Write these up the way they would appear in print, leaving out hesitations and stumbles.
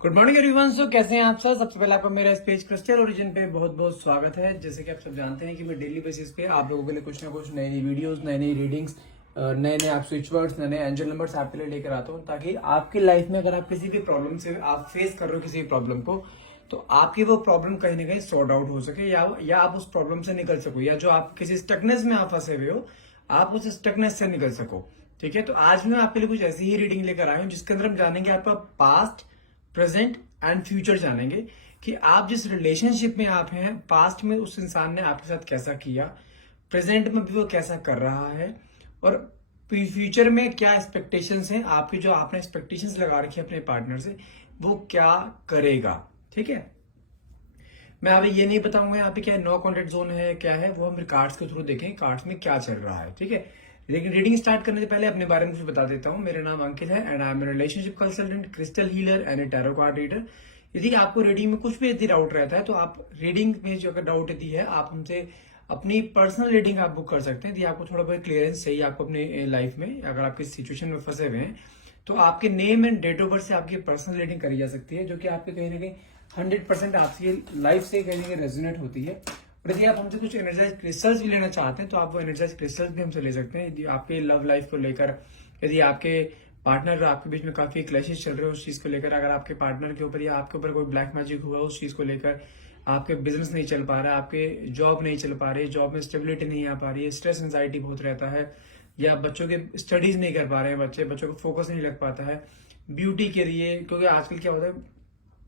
Good morning everyone. सो कैसे हैं आप सब। सबसे पहले आपका मेरा इस पेज क्रिस्टल ओरिजिन पे बहुत बहुत स्वागत है। जैसे कि आप सब जानते हैं कि मैं डेली बेसिस पे आप लोगों के लिए कुछ ना कुछ नई नई वीडियोस, नई नई रीडिंग्स, नए नए आप स्विच वर्ड्स, नए नए एंजल नंबर्स आपके लिए लेकर आता हूँ, ताकि आपकी लाइफ में अगर आप किसी भी प्रॉब्लम से आप फेस कर रहे हो किसी भी प्रॉब्लम को, तो आपकी वो प्रॉब्लम कहीं ना कहीं सॉर्ट आउट हो सके या आप उस प्रॉब्लम से निकल सको, या जो आप किसी स्टकनेस में आप फंसे हुए हो आप उस स्टकनेस से निकल सको। ठीक है, तो आज मैं आपके लिए कुछ ऐसी ही रीडिंग लेकर आया हूँ जिसके अंदर हम जानेंगे आपका पास्ट, प्रेजेंट एंड फ्यूचर। जानेंगे कि आप जिस रिलेशनशिप में आप हैं, पास्ट में उस इंसान ने आपके साथ कैसा किया, प्रेजेंट में भी वो कैसा कर रहा है, और फ्यूचर में क्या एक्सपेक्टेशंस हैं आपकी, जो आपने एक्सपेक्टेशंस लगा रखी है अपने पार्टनर से, वो क्या करेगा। ठीक है, मैं अभी ये नहीं बताऊंगा यहाँ पे क्या नो कॉन्टेक्ट जोन है क्या है, वो हम कार्ड्स के थ्रू देखेंगे कार्ड्स में क्या चल रहा है। ठीक है, लेकिन रीडिंग स्टार्ट करने से पहले अपने बारे में कुछ बता देता हूँ। मेरा नाम अंकित है and I am relationship consultant, crystal healer and A tarot card reader. यदि आपको रीडिंग में कुछ भी यदि डाउट रहता है तो आप रीडिंग में जो अगर डाउट यदि है आप हमसे अपनी पर्सनल रीडिंग आप बुक कर सकते हैं। यदि आपको थोड़ा बहुत क्लियरेंस चाहिए आपको अपने लाइफ में, अगर आप किसी सिचुएशन में फंसे हुए हैं, तो आपके name and date of birth से आपकी पर्सनल रीडिंग करी जा सकती है, जो कि आपके कहीं ना कहीं 100% आपकी लाइफ से कहीं ना कहीं रेजोनेट होती है। और यदि आप हमसे कुछ एनर्जाइज क्रिस्टल्स भी लेना चाहते हैं तो आप वो एनर्जाइज क्रिस्टल्स भी हमसे ले सकते हैं। यदि आपके लव लाइफ को लेकर, यदि आपके पार्टनर आपके बीच में काफी क्लैशेस चल रहे हो उस चीज को लेकर, अगर आपके पार्टनर के ऊपर या आपके ऊपर कोई ब्लैक मैजिक हुआ उस चीज को लेकर, आपके बिजनेस नहीं चल पा रहा है, आपके जॉब नहीं चल पा रही, जॉब में स्टेबिलिटी नहीं आ पा रही है, स्ट्रेस एंजाइटी बहुत रहता है, या बच्चों के स्टडीज नहीं कर पा रहे हैं बच्चों को फोकस नहीं लग पाता है ब्यूटी के लिए, क्योंकि आजकल क्या होता है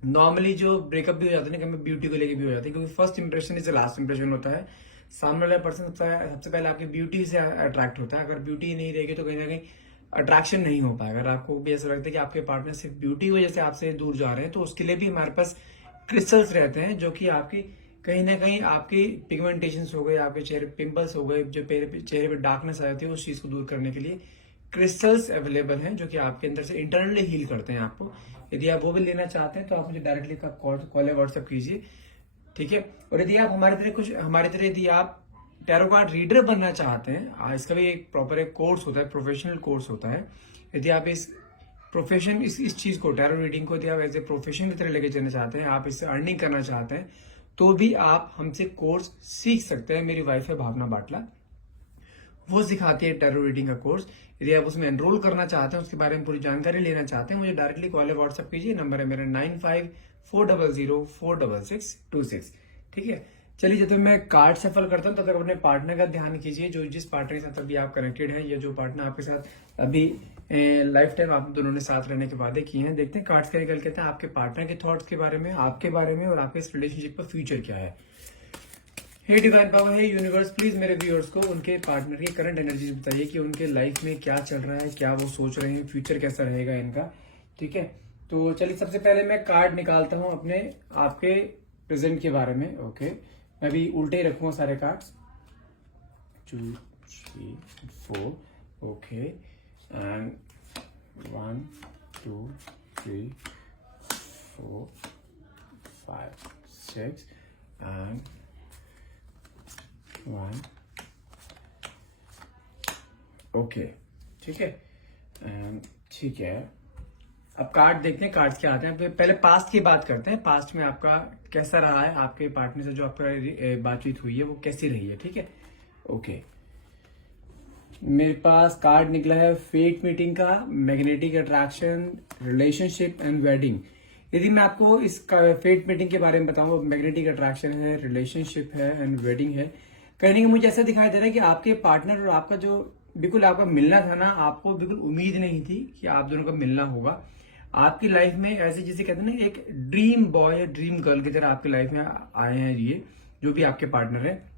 नॉर्मली जो ब्रेकअप भी हो जाता है ना, कभी ब्यूटी को लेके भी हो जाती है, क्योंकि first impression is last impression होता है। सामने वाला पर्सन सबसे पहले आपकी ब्यूटी से अट्रैक्ट होता है। अगर ब्यूटी नहीं रहेगी तो कहीं ना कहीं अट्रैक्शन नहीं हो पाएगा। अगर आपको भी ऐसा लगता है कि आपके पार्टनर सिर्फ ब्यूटी की वजह से आपसे दूर जा रहे हैं, तो उसके लिए भी हमारे पास क्रिस्टल्स रहते हैं, जो कि आपकी कहीं ना कहीं आपकी पिगमेंटेशन हो गए, आपके चेहरे पिंपल्स हो गए, जो चेहरे पे डार्कनेस आ जाती है, उस चीज को दूर करने के लिए क्रिस्टल्स अवेलेबल हैं, जो कि आपके अंदर से इंटरनली हील करते हैं आपको। यदि आप वो भी लेना चाहते हैं तो आप मुझे डायरेक्टली कॉल या व्हाट्सएप कीजिए। ठीक है, और यदि आप हमारी तरह यदि आप टैरो कार्ड रीडर बनना चाहते हैं, इसका भी एक प्रॉपर एक कोर्स होता है, प्रोफेशनल कोर्स होता है। यदि आप इस प्रोफेशन इस चीज को, टैरो रीडिंग को यदि आप एज ए प्रोफेशन की तरह लेके चलना चाहते हैं, आप इससे अर्निंग करना चाहते हैं, तो भी आप हमसे कोर्स सीख सकते हैं। मेरी वाइफ है भावना बाटला, वो सिखाती है टैरो रीडिंग का कोर्स। यदि आप उसमें एनरोल करना चाहते हैं, उसके बारे में पूरी जानकारी लेना चाहते हैं, मुझे डायरेक्टली कॉल या व्हाट्सएप कीजिए। नंबर है मेरा 9540046626। ठीक है, चलिए जब तक मैं कार्ड सफल करता हूँ तब तक अपने पार्टनर का ध्यान कीजिए, जो जिस पार्टनर के साथ अभी आप कनेक्टेड हैं, या जो पार्टनर आपके साथ अभी लाइफ टाइम आप दोनों ने साथ रहने के वादे किए हैं। देखते हैं कार्ड्स का निकल के हैं आपके पार्टनर के थॉट्स के बारे में, आपके बारे में, और आपके इस रिलेशनशिप का फ्यूचर क्या है। हे डिवाइन पावर, हे यूनिवर्स, प्लीज मेरे व्यूअर्स को उनके पार्टनर की करंट एनर्जी बताइए कि उनके लाइफ में क्या चल रहा है, क्या वो सोच रहे हैं, फ्यूचर कैसा रहेगा इनका। ठीक है, तो चलिए सबसे पहले मैं कार्ड निकालता हूं अपने आपके प्रेजेंट के बारे में। ओके, मैं भी उल्टे ही रखूंगा सारे cards. 2 3 4 okay, and 1 2 3 4 5 6 and 1 okay. ठीक है, ठीक है, अब कार्ड देखते हैं कार्ड्स क्या आते हैं। पहले पास्ट की बात करते हैं, पास्ट में आपका कैसा रहा है, आपके पार्टनर से जो आपका बातचीत हुई है वो कैसी रही है। ठीक है, ओके, मेरे पास कार्ड निकला है फेट मीटिंग का, magnetic attraction, relationship and wedding. यदि मैं आपको इस फेट मीटिंग के बारे में बताऊं, मैग्नेटिक अट्रैक्शन है, रिलेशनशिप है एंड वेडिंग है, कहीं ना कहीं मुझे ऐसा दिखाई दे रहा है कि आपके पार्टनर और आपका जो बिल्कुल आपका मिलना था ना, आपको बिल्कुल उम्मीद नहीं थी कि आप दोनों का मिलना होगा। आपकी लाइफ में ऐसे जिसे कहते हैं ना, एक ड्रीम बॉय या ड्रीम गर्ल की तरह आपकी लाइफ में आए हैं ये जो भी आपके पार्टनर है।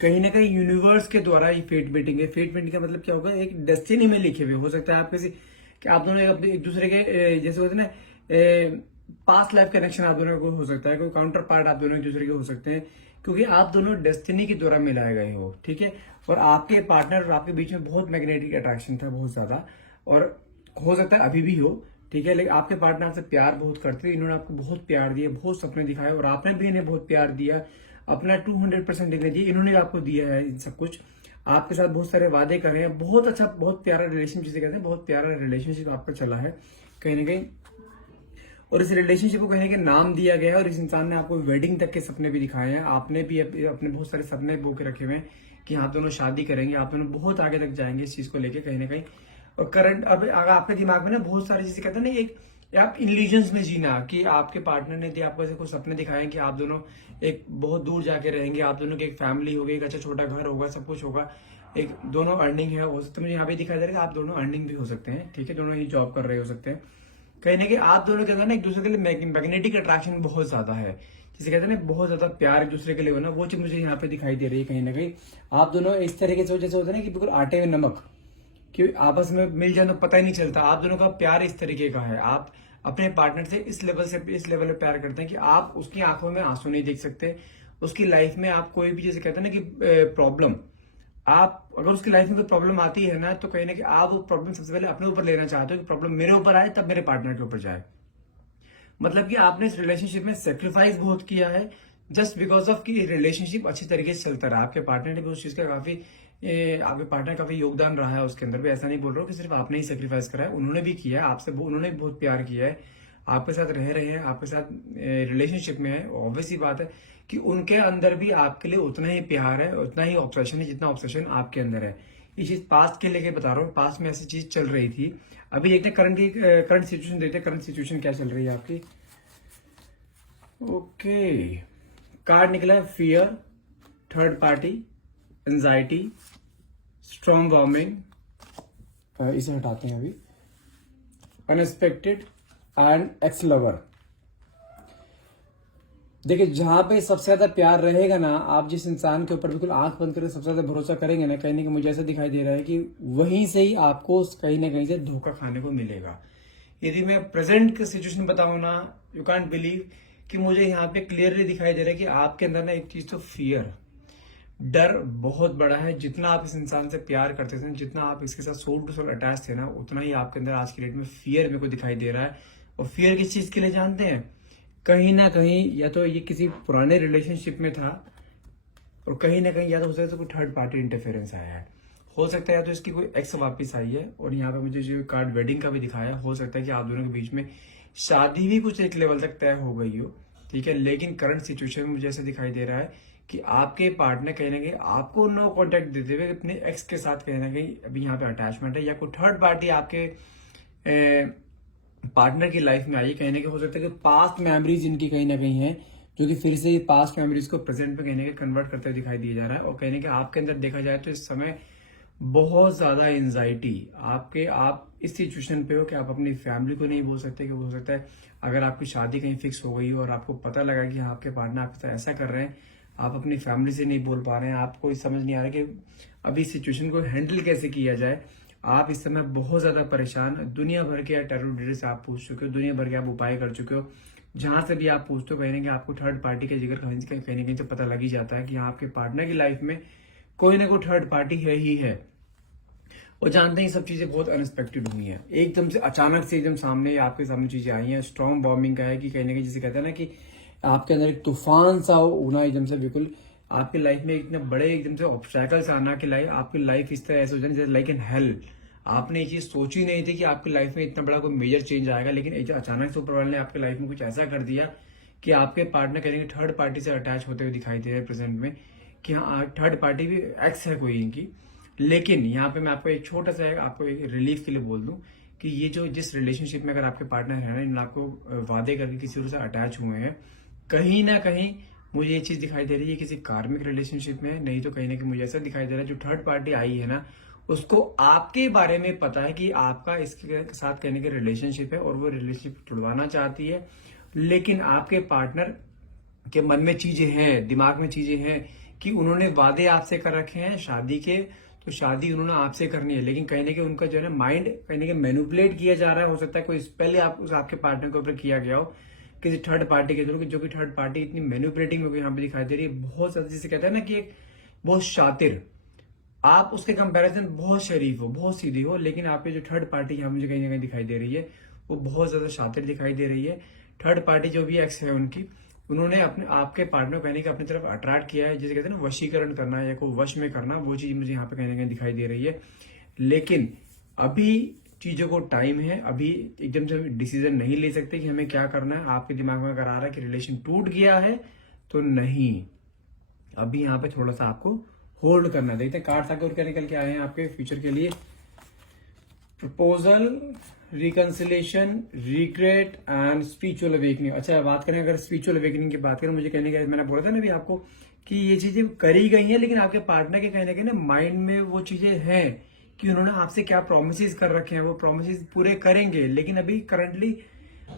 कहीं ना कहीं यूनिवर्स के द्वारा ये फेट मीटिंग है। फेट मीटिंग का मतलब क्या होगा, एक डेस्टिनी में लिखे हुए हो सकता है आप किसी कि आप दोनों एक दूसरे के जैसे होते हैं ना पास्ट लाइफ कनेक्शन आप दोनों को हो सकता है, कोई काउंटर पार्ट आप दोनों एक दूसरे के हो सकते हैं, क्योंकि आप दोनों डेस्टिनी के द्वारा मिलाए गए हो। ठीक है, और आपके पार्टनर और आपके बीच में बहुत मैग्नेटिक अट्रैक्शन था, बहुत ज्यादा, और हो सकता है अभी भी हो। ठीक है, लेकिन आपके पार्टनर आपसे प्यार बहुत करते हैं, इन्होंने आपको बहुत प्यार दिया, बहुत सपने दिखाए, और आपने भी इन्हें बहुत प्यार दिया, अपना 200% देने दिए, इन्होंने आपको दिया है इन सब कुछ। आपके साथ बहुत सारे वादे कर रहे हैं, बहुत अच्छा, बहुत प्यारा रिलेशनशिप जिसे कहते हैं, बहुत प्यारा रिलेशनशिप आपका चला है कहीं ना कहीं। और इस रिलेशनशिप को कहीं ना नाम दिया गया है और इस इंसान ने आपको वेडिंग तक के सपने भी दिखाए हैं। आपने भी अपने बहुत सारे सपने बो के रखे हुए हैं कि आप दोनों शादी करेंगे, आप दोनों बहुत आगे तक जाएंगे इस चीज को लेके कहीं ना कहीं। और करंट अब अगर आपके दिमाग में ना बहुत सारी चीजें कहते हैं ना, एक आप इल्यूजन्स में जीना कि आपके पार्टनर ने आपको ऐसे कुछ सपने दिखाए कि आप दोनों एक बहुत दूर जाके रहेंगे, आप दोनों की एक फैमिली होगी, एक अच्छा छोटा घर होगा, सब कुछ होगा, एक दोनों अर्निंग है हो सकता है। मुझे यहाँ पे दिखाई दे रहा है कि आप दोनों अर्निंग भी हो सकते हैं, ठीक है, दोनों ही जॉब कर रहे हो सकते हैं। कहीं ना कहीं आप दोनों के अंदर ना एक दूसरे के लिए मैग्नेटिक अट्रैक्शन बहुत ज्यादा है, जिसे कहते हैं ना बहुत ज्यादा प्यार एक दूसरे के लिए होना, वो चीज मुझे यहाँ पे दिखाई दे रही है। कहीं ना कहीं आप दोनों इस तरीके से जैसे होता है ना कि बिल्कुल आटे में नमक, कि आपस में मिल जाए तो पता ही नहीं चलता। आप दोनों का प्यार इस तरीके का है, आप अपने पार्टनर से इस लेवल पे प्यार करते हैं कि आप उसकी आंखों में आंसू नहीं देख सकते। उसकी लाइफ में आप कोई भी जैसे कहते हैं ना कि प्रॉब्लम, आप अगर उसकी लाइफ में कोई प्रॉब्लम आती है ना तो कहीं ना कहीं आप वो प्रॉब्लम सबसे पहले अपने ऊपर लेना चाहते हो कि प्रॉब्लम मेरे ऊपर आए तब मेरे पार्टनर के ऊपर जाए। मतलब कि आपने इस रिलेशनशिप में सेक्रीफाइस बहुत किया है जस्ट बिकॉज ऑफ कि रिलेशनशिप अच्छी तरीके से चलता रहा। आपके पार्टनर ने भी उस चीज का आपके पार्टनर काफी योगदान रहा है उसके अंदर भी। ऐसा नहीं बोल रहा हूँ कि सिर्फ आपने ही सेक्रीफाइस करा है, उन्होंने भी किया है आपसे, उन्होंने भी बहुत प्यार किया है, आपके साथ रह रहे हैं, आपके साथ रिलेशनशिप में है। ऑब्वियस ही बात है कि उनके अंदर भी आपके लिए उतना ही प्यार है, उतना ही ऑब्सेशन है जितना ऑब्सेशन आपके अंदर है। ये चीज पास्ट के लेके बता रहा हूँ, पास्ट में ऐसी चीज चल रही थी। अभी देखते करंट सिचुएशन देखते, करंट सिचुएशन क्या चल रही है आपकी। ओके, कार्ड निकला है fear, third party, anxiety, strong warming, इसे हटाते हैं अभी, अनएक्सपेक्टेड एंड एक्स लवर। देखिए जहां पे सबसे ज्यादा प्यार रहेगा ना, आप जिस इंसान के ऊपर बिल्कुल आंख बंद करके सबसे ज्यादा भरोसा करेंगे ना, कहीं ना कहीं मुझे ऐसा दिखाई दे रहा है कि वहीं से ही आपको कहीं ना कहीं से धोखा खाने को मिलेगा। यदि मैं प्रेजेंट की सिचुएशन बताऊं ना, यू कांट बिलीव कि मुझे यहाँ पे क्लियरली दिखाई दे रहा है कि आपके अंदर ना एक चीज तो फियर, डर बहुत बड़ा है। जितना आप इस इंसान से प्यार करते थे, जितना आप इसके साथ सोल टू सोल अटैच थे ना, उतना ही आपके अंदर आज की डेट में फियर मेरे को दिखाई दे रहा है। और फियर किस चीज के लिए जानते हैं? कहीं ना कहीं या तो ये किसी पुराने रिलेशनशिप में था, और कहीं ना कहीं या तो हो सकता है तो कोई थर्ड पार्टी इंटरफेरेंस आया है, हो सकता है या तो इसकी कोई एक्स वापस आई है। और यहाँ पे मुझे जो कार्ड वेडिंग का भी दिखाया, हो सकता है कि आप दोनों के बीच में शादी भी कुछ एक लेवल तक तय हो गई हो, ठीक है। लेकिन करंट सिचुएशन में मुझे ऐसा दिखाई दे रहा है कि आपके पार्टनर कहीं ना कहीं आपको नो कॉन्टेक्ट देते हुए अपने एक्स के साथ कहीं ना कहीं अभी यहाँ पे अटैचमेंट है, या कोई थर्ड पार्टी आपके पार्टनर की लाइफ में आई। कहीं ना कहीं हो सकता है कि पास्ट मेमोरीज इनकी कहीं ना कहीं है, जो कि फिर से पास्ट मेमोरीज को प्रेजेंट में कहीं ना कहीं कन्वर्ट करते हुए दिखाई दिया जा रहा है। और कहीं ना कहीं आपके अंदर देखा जाए तो इस समय बहुत ज्यादा एंजाइटी आप इस सिचुएशन पे हो कि आप अपनी फैमिली को नहीं बोल सकते। कि हो सकता है अगर आपकी शादी कहीं फिक्स हो गई हो और आपको पता लगा कि हाँ आपके पार्टनर आपके साथ ऐसा कर रहे हैं, आप अपनी फैमिली से नहीं बोल पा रहे हैं, आपको समझ नहीं आ रहा कि अभी सिचुएशन को हैंडल कैसे किया जाए। आप इस समय बहुत ज्यादा परेशान, दुनिया भर के टेरोरिस्ट से आप पूछ चुके हो, दुनिया भर के आप उपाय कर चुके हो, जहां से भी आप पूछते हो कहीं ना कहीं आपको थर्ड पार्टी के जिक्र कहीं ना कहीं से पता लग ही जाता है कि हाँ आपके पार्टनर की लाइफ में कोई ना कोई थर्ड पार्टी है ही है। और जानते हैं सब चीजें बहुत अनएक्सपेक्टेड हुई हैं, एकदम से अचानक से एकदम सामने आपके सामने चीजें आई हैं। स्ट्रॉन्ग बॉम्बिंग का है कि कहीं ना कहीं जिसे कहते हैं ना कि आपके अंदर एक तूफान सा होना, एकदम से बिल्कुल आपकी लाइफ में इतने बड़े एकदम से ऑब्स्टैकल्स आना कि आपकी लाइफ इस तरह ऐसे हो जाए जैसे लाइक इन हेल। आपने ये चीज सोची नहीं थी कि आपकी लाइफ में इतना बड़ा कोई मेजर चेंज आएगा, लेकिन अचानक से ऊपर वाले ने आपकी लाइफ में कुछ ऐसा कर दिया कि आपके पार्टनर कहीं थर्ड पार्टी से अटैच होते हुए दिखाई दे रहे हैं प्रेजेंट में, कि हाँ थर्ड पार्टी भी एक्स है कोई इनकी। लेकिन यहाँ पे मैं आपको एक छोटा सा आपको एक रिलीफ के लिए बोल दूं कि ये जो जिस रिलेशनशिप में अगर आपके पार्टनर है ना, इन आपको वादे करके किसी और से अटैच हुए हैं, कहीं ना कहीं मुझे ये चीज दिखाई दे रही है किसी कार्मिक रिलेशनशिप में। नहीं तो कहीं ना कहीं मुझे ऐसा दिखाई दे रहा है जो थर्ड पार्टी आई है ना, उसको आपके बारे में पता है कि आपका इसके साथ कहने के रिलेशनशिप है और वो रिलेशनशिप जुड़वाना चाहती है। लेकिन आपके पार्टनर के मन में चीजें हैं, दिमाग में चीजें हैं कि उन्होंने वादे आपसे कर रखे हैं शादी के, तो शादी उन्होंने आपसे करनी है। लेकिन कहीं ना कहीं उनका जो है ना माइंड कहीं ना कहीं मैनिपुलेट किया जा रहा है। हो सकता है कोई पहले आपके पार्टनर के ऊपर किया गया हो किसी थर्ड पार्टी के थ्रू, जो कि थर्ड पार्टी इतनी मैनिपुलेटिंग में यहाँ पे दिखाई दे रही है, बहुत ज्यादा, जिसे कहते हैं ना कि एक बहुत शातिर, आप उसके कंपैरिजन बहुत शरीफ हो, बहुत सीधी हो, लेकिन आपकी जो थर्ड पार्टी यहाँ मुझे कहीं ना कहीं दिखाई दे रही है वो बहुत ज्यादा शातिर दिखाई दे रही है। थर्ड पार्टी जो भी एक्स है उनकी, उन्होंने अपने आपके पार्टनर कहने का अपनी तरफ अट्रैक्ट किया है, जिसे कहते हैं ना वशीकरण करना या को वश में करना, वो चीज मुझे यहाँ पे कहीं ना कहीं दिखाई दे रही है। लेकिन अभी चीजों को टाइम है, अभी एकदम से डिसीजन नहीं ले सकते कि हमें क्या करना है। आपके दिमाग में अगर आ रहा है कि रिलेशन टूट गया है तो नहीं, अभी यहाँ पे थोड़ा सा आपको होल्ड करना है। देखते हैं कार्ड्स आके और क्या निकल के आए हैं आपके फ्यूचर के लिए। Proposal, reconciliation, regret and spiritual awakening. अच्छा, बात करें अगर स्पिरिचुअल अवेकनिंग की बात करें, मुझे कहने का मैंने बोला था ना अभी आपको कि ये चीजें करी गई हैं, लेकिन आपके पार्टनर के कहने के ना माइंड में वो चीजें हैं कि उन्होंने आपसे क्या प्रोमिस कर रखे हैं, वो प्रोमिस पूरे करेंगे। लेकिन अभी करंटली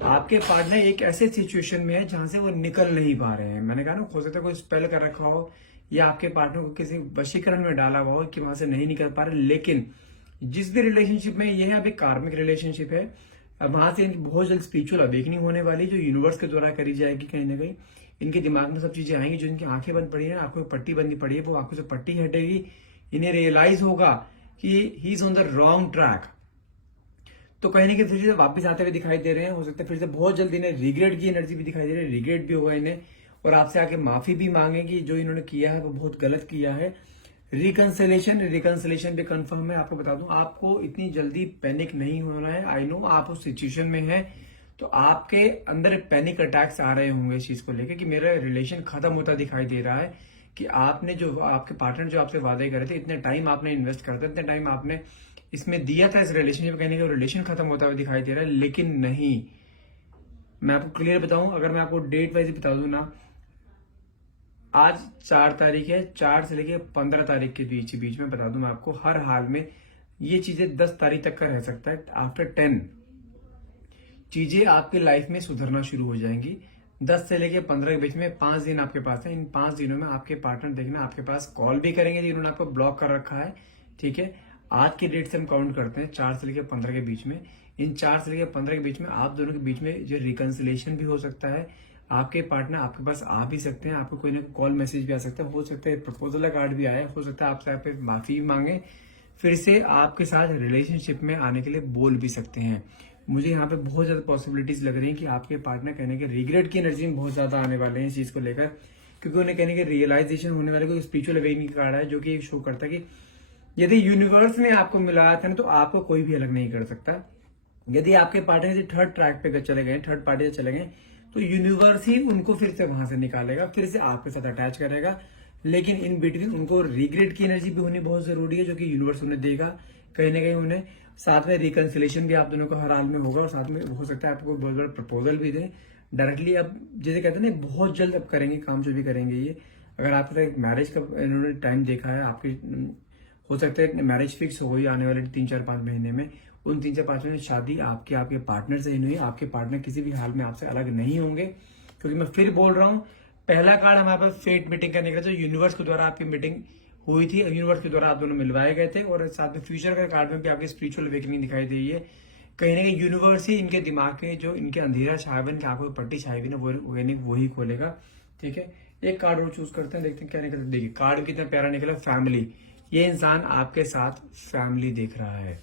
आपके पार्टनर एक ऐसे सिचुएशन में है जहां से वो निकल नहीं पा रहे हैं। मैंने कहा ना, हो सकता है कोई स्पेल कर रखा हो या आपके पार्टनर को किसी वशीकरण में डाला हुआ हो कि वहां से नहीं निकल पा रहे। लेकिन जिस भी रिलेशनशिप में ये है, अभी कार्मिक रिलेशनशिप है, अब वहां से इनकी बहुत जल्द स्पिरिचुअल अवेकनिंग होने वाली, जो यूनिवर्स के द्वारा करी जाएगी। कहीं ना कहीं इनके दिमाग में सब चीजें आएंगी, जो इनकी आंखें बंद पड़ी है, आंखों में पट्टी बंदी पड़ी है, वो आंखों से पट्टी हटेगी। इन्हें रियलाइज होगा कि he is on the wrong track. तो कहीं ना कहीं फिर से वापस आते हुए दिखाई दे रहे हैं। हो सकता है फिर से बहुत जल्द इन्हें रिग्रेट की एनर्जी भी दिखाई दे रही है, रिग्रेट भी होगा इन्हें, और आपसे आके माफी भी मांगेगी। जो इन्होंने किया है वो बहुत गलत किया है। रिकंसिलेशन भी कंफर्म है। आपको बता दूं, आपको इतनी जल्दी पैनिक नहीं होना है। आई नो आप उस सिचुएशन में हैं, तो आपके अंदर पैनिक अटैक्स आ रहे होंगे इस चीज को लेकर कि मेरा रिलेशन खत्म होता दिखाई दे रहा है, कि आपने जो आपके पार्टनर जो आपसे वादे करे थे, इतने टाइम आपने इन्वेस्ट करते, इतने टाइम आपने इसमें दिया था इस रिलेशनशिप, कहने का रिलेशन खत्म होता हुआ दिखाई दे रहा है। लेकिन नहीं, मैं आपको क्लियर बताऊं, अगर मैं आपको डेट वाइज बता दूं ना, आज 4 तारीख है, 4 से लेके 15 तारीख के बीच में बता दूं मैं आपको, हर हाल में ये चीजें 10 तारीख तक का रह सकता है। आफ्टर 10 चीजें आपकी लाइफ में सुधरना शुरू हो जाएंगी। 10 से लेके 15 के बीच में 5 दिन आपके पास है। इन 5 दिनों में आपके पार्टनर देखना आपके पास कॉल भी करेंगे जिन्होंने आपको ब्लॉक कर रखा है। ठीक है, आज के डेट से हम काउंट करते हैं 4 से लेके 15 के बीच में। इन 4 से लेके 15 के बीच में आप दोनों के बीच में जो रिकंसिलेशन भी हो सकता है। आपके पार्टनर आपके पास आ भी सकते हैं, आपको कोई ना कोई कॉल मैसेज भी आ सकता है, हो सकता है प्रपोजल कार्ड भी आया, हो सकता है आपसे आप माफी भी मांगे, फिर से आपके साथ रिलेशनशिप में आने के लिए बोल भी सकते हैं। मुझे यहाँ पे बहुत ज्यादा पॉसिबिलिटीज लग रही हैं कि आपके पार्टनर कहने के रिग्रेट की एनर्जी में बहुत ज्यादा आने वाले हैं इस चीज को लेकर, क्योंकि उन्हें कहने के रियलाइजेशन होने वाले, कोई स्पिरिचुअल अवेकनिंग कार्ड है जो कि शो करता है कि यदि यूनिवर्स ने आपको मिलाया था ना, तो आपको कोई भी अलग नहीं कर सकता। यदि आपके पार्टनर थर्ड ट्रैक पे चले गए, थर्ड पार्टी से चले गए, तो यूनिवर्स ही उनको फिर से वहां से निकालेगा, फिर से आपके साथ अटैच करेगा। लेकिन इन बिटवीन उनको रिग्रेट की एनर्जी भी होनी बहुत जरूरी है, जो कि यूनिवर्स उन्हें देगा। कहीं ना कहीं उन्हें साथ में रिकंसिलेशन भी आप दोनों को हर हाल में होगा, और साथ में हो सकता है आपको बहुत बड़ा प्रपोजल भी दे डायरेक्टली। अब जैसे कहते हैं ना, बहुत जल्द अब करेंगे काम, जो भी करेंगे ये। अगर आपके साथ मैरिज का इन्होंने टाइम देखा है, आपके हो सकता है मैरिज फिक्स हो गई आने वाले 3-4-5 महीने में। उन 3-4-5 महीने शादी आपके पार्टनर से ही नहीं, आपके पार्टनर किसी भी हाल में आपसे अलग नहीं होंगे। क्योंकि मैं फिर बोल रहा हूँ, पहला कार्ड हमारे पास फेट मीटिंग करने का, जो यूनिवर्स के द्वारा आपकी मीटिंग हुई थी, यूनिवर्स के द्वारा आप दोनों मिलवाए गए थे, और साथ में फ्यूचर का कार्ड में भी आपकी स्पिरिचुअल अवेकनिंग दिखाई दे रही है। कहीं ना कहीं यूनिवर्स ही इनके दिमाग में जो इनके अंधेरा छाया हुआ, इनकी आंखों में पट्टी छाई हुई ना, वही खोलेगा। ठीक है, एक कार्ड और चूज करते हैं, देखते हैं क्या निकलता है। देखिए कार्ड कितना प्यारा निकला, फैमिली। ये इंसान आपके साथ फैमिली देख रहा है,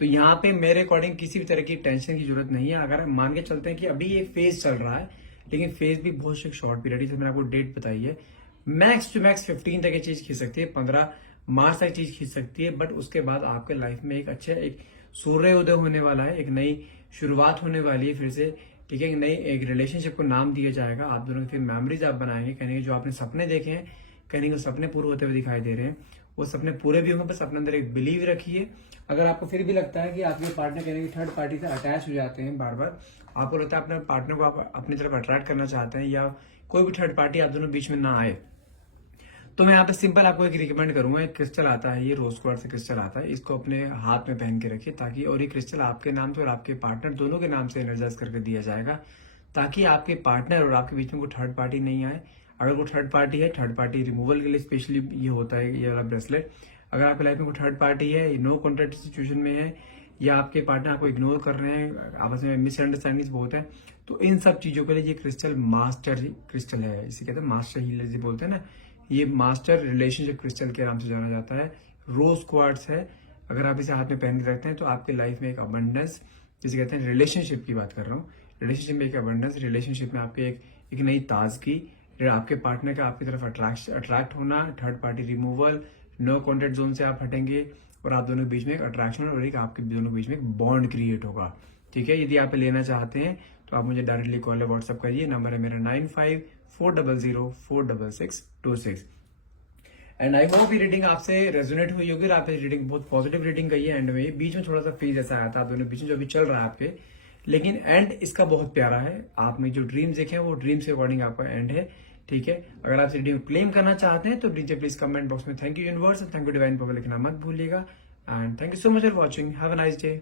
तो यहाँ पे मेरे अकॉर्डिंग किसी भी तरह की टेंशन की जरूरत नहीं है। अगर हम मान के चलते हैं कि अभी ये फेज चल रहा है, लेकिन फेज भी बहुत शॉर्ट पीरियड है, मैंने आपको डेट बताई है, मैक्स टू मैक्स 15 तक ये चीज खींच सकती है, 15 मार्च तक चीज खींच सकती है। बट उसके बाद आपके लाइफ में एक सूर्योदय होने वाला है, एक नई शुरुआत होने वाली है फिर से। ठीक है, एक रिलेशनशिप को नाम दिया जाएगा, आप दोनों की फिर मेमोरीज आप बनाएंगे। कहने जो आपने सपने देखे हैं, कहने के सपने पूरे होते हुए दिखाई दे रहे हैं, वो सपने पूरे भी होंगे। बस अपने अंदर एक बिलीव रखिए। अगर आपको फिर भी लगता है कि आपके पार्टनर कहने की थर्ड पार्टी से अटैच हो जाते हैं बार बार, आपको लगता है अपने पार्टनर को आप अपनी तरफ अट्रैक्ट करना चाहते हैं, या कोई भी थर्ड पार्टी आप दोनों बीच में ना आए, तो मैं यहाँ पे सिंपल आपको एक रिकमेंड करूंगा। एक क्रिस्टल आता है, ये रोज क्वार्ट्ज से क्रिस्टल आता है, इसको अपने हाथ में पहन के रखिए, ताकि, और ये क्रिस्टल आपके नाम से और आपके पार्टनर दोनों के नाम से एनर्जाइज करके दिया जाएगा, ताकि आपके पार्टनर और आपके बीच में कोई थर्ड पार्टी नहीं आए। अगर वो थर्ड पार्टी है, थर्ड पार्टी रिमूवल के लिए स्पेशली ये होता है ये वाला ब्रेसलेट। अगर आपकी लाइफ में कोई थर्ड पार्टी है, नो कॉन्टेक्ट सिचुएशन में है, या आपके पार्टनर आपको इग्नोर कर रहे हैं, आपस में मिसअंडरस्टैंडिंग बहुत है, तो इन सब चीजों के लिए ये क्रिस्टल मास्टर क्रिस्टल है। इसे कहते हैं मास्टर हीलर जी बोलते हैं ना, ये मास्टर रिलेशनशिप क्रिस्टल के नाम से जाना जाता है। रोज क्वार्ट्ज है, अगर आप इसे हाथ में पहन के रखते हैं तो आपके लाइफ में एक अबंडेंस, जिसे कहते हैं रिलेशनशिप की बात कर रहा हूँ, रिलेशनशिप में एक अबंडेंस, रिलेशनशिप में आपके एक नई ताजगी, आपके पार्टनर का आपकी तरफ अट्रैक्ट होना, third party removal, no contact zone से आप हटेंगे, और आप दोनों के बीच में एक अट्रैक्शन और एक आपके दोनों के बीच में एक बॉन्ड क्रिएट होगा। ठीक है, यदि आप लेना चाहते हैं तो आप मुझे डायरेक्टली कॉल या व्हाट्सअप करिए। नंबर है मेरा 9540046626। एंड आई होप ये रीडिंग आपसे रेजोनेट हुई होगी और आपने रीडिंग बहुत पॉजिटिव रीडिंग कही है। एंड में बीच में थोड़ा सा फेज ऐसा आया था आप दोनों के बीच में जो अभी चल रहा है आपके, लेकिन एंड इसका बहुत प्यारा है। आपने जो ड्रीम्स देखे हैं वो ड्रीम्स के अकॉर्डिंग आपका एंड है। ठीक है, अगर आप रीडिंग क्लेम करना चाहते हैं तो नीचे प्लीज कमेंट बॉक्स में thank you universe, thank you divine power लिखना मत भूलिएगा। And thank you so much for watching, have a nice day.